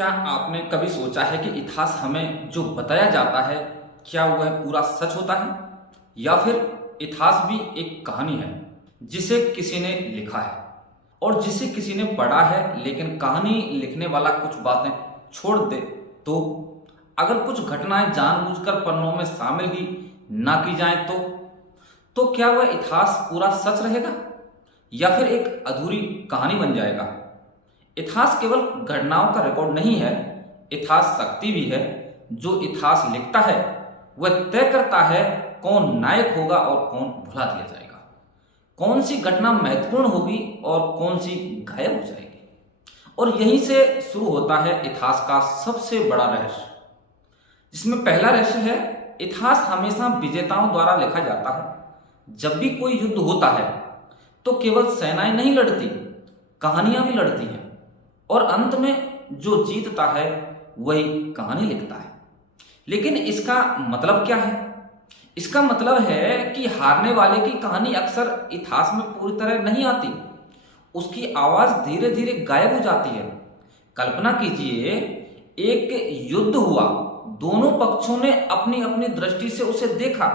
क्या आपने कभी सोचा है कि इतिहास हमें जो बताया जाता है क्या वह पूरा सच होता है, या फिर इतिहास भी एक कहानी है जिसे किसी ने लिखा है और जिसे किसी ने पढ़ा है, लेकिन कहानी लिखने वाला कुछ बातें छोड़ दे तो अगर कुछ घटनाएं जानबूझकर पन्नों में शामिल ही ना की जाएं तो क्या वह इतिहास पूरा सच रहेगा या फिर एक अधूरी कहानी बन जाएगा। इतिहास केवल घटनाओं का रिकॉर्ड नहीं है, इतिहास शक्ति भी है। जो इतिहास लिखता है वह तय करता है कौन नायक होगा और कौन भुला दिया जाएगा, कौन सी घटना महत्वपूर्ण होगी और कौन सी गायब हो जाएगी। और यहीं से शुरू होता है इतिहास का सबसे बड़ा रहस्य, जिसमें पहला रहस्य है इतिहास हमेशा विजेताओं द्वारा लिखा जाता है। जब भी कोई युद्ध होता है तो केवल सेनाएं नहीं लड़ती, कहानियां भी लड़ती हैं और अंत में जो जीतता है वही कहानी लिखता है। लेकिन इसका मतलब क्या है? इसका मतलब है कि हारने वाले की कहानी अक्सर इतिहास में पूरी तरह नहीं आती, उसकी आवाज धीरे धीरे गायब हो जाती है। कल्पना कीजिए, एक युद्ध हुआ, दोनों पक्षों ने अपनी अपनी दृष्टि से उसे देखा,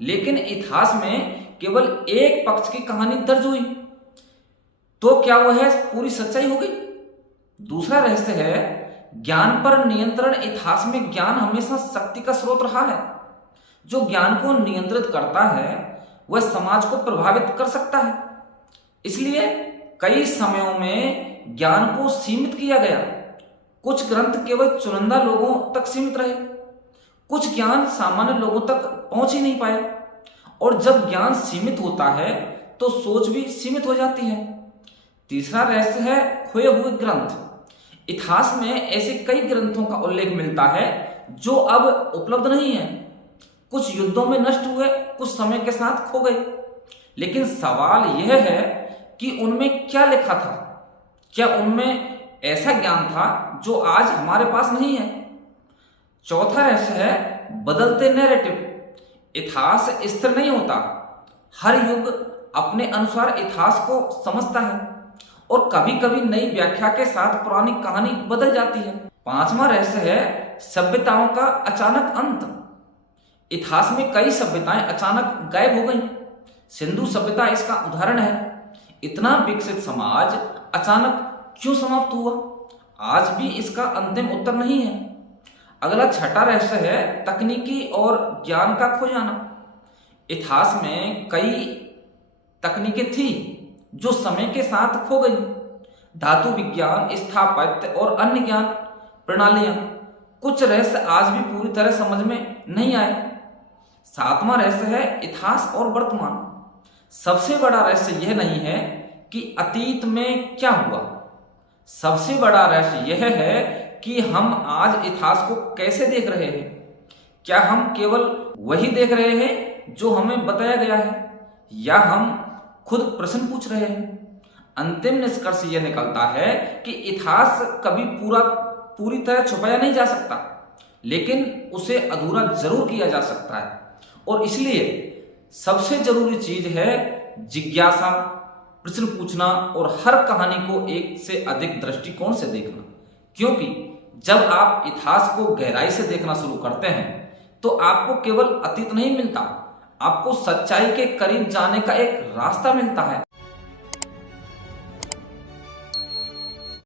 लेकिन इतिहास में केवल एक पक्ष की कहानी दर्ज हुई, तो क्या वह पूरी सच्चाई हो गई? दूसरा रहस्य है ज्ञान पर नियंत्रण। इतिहास में ज्ञान हमेशा शक्ति का स्रोत रहा है। जो ज्ञान को नियंत्रित करता है वह समाज को प्रभावित कर सकता है। इसलिए कई समयों में ज्ञान को सीमित किया गया। कुछ ग्रंथ केवल चुनिंदा लोगों तक सीमित रहे, कुछ ज्ञान सामान्य लोगों तक पहुंच ही नहीं पाया। और जब ज्ञान सीमित होता है तो सोच भी सीमित हो जाती है। तीसरा रहस्य है खोए हुए ग्रंथ। इतिहास में ऐसे कई ग्रंथों का उल्लेख मिलता है जो अब उपलब्ध नहीं है। कुछ युद्धों में नष्ट हुए, कुछ समय के साथ खो गए। लेकिन सवाल यह है कि उनमें क्या लिखा था? क्या उनमें ऐसा ज्ञान था जो आज हमारे पास नहीं है? चौथा रहस्य है बदलते नैरेटिव। इतिहास स्थिर नहीं होता। हर युग अपने अनुसार इतिहास को समझता है और कभी कभी नई व्याख्या के साथ पुरानी कहानी बदल जाती है। पांचवा रहस्य है सभ्यताओं का अचानक अंत। इतिहास में कई सभ्यताएं अचानक गायब हो गईं। सिंधु सभ्यता इसका उदाहरण है। इतना विकसित समाज अचानक क्यों समाप्त हुआ? आज भी इसका अंतिम उत्तर नहीं है। अगला छठा रहस्य है तकनीकी और ज्ञान का खो जाना। इतिहास में कई तकनीकें थी जो समय के साथ खो गई। धातु विज्ञान, स्थापत्य और अन्य ज्ञान प्रणालियां, कुछ रहस्य आज भी पूरी तरह समझ में नहीं आए। सातवां रहस्य है इतिहास और वर्तमान। सबसे बड़ा रहस्य यह नहीं है कि अतीत में क्या हुआ, सबसे बड़ा रहस्य यह है कि हम आज इतिहास को कैसे देख रहे हैं। क्या हम केवल वही देख रहे हैं जो हमें बताया गया है, या हम खुद प्रश्न पूछ रहे हैं? अंतिम निष्कर्ष यह निकलता है कि इतिहास कभी पूरी तरह छुपाया नहीं जा सकता, लेकिन उसे अधूरा जरूर किया जा सकता है। और इसलिए सबसे जरूरी चीज है जिज्ञासा, प्रश्न पूछना और हर कहानी को एक से अधिक दृष्टिकोण से देखना। क्योंकि जब आप इतिहास को गहराई से देखना शुरू करते हैं तो आपको केवल अतीत नहीं मिलता, आपको सच्चाई के करीब जाने का एक रास्ता मिलता है।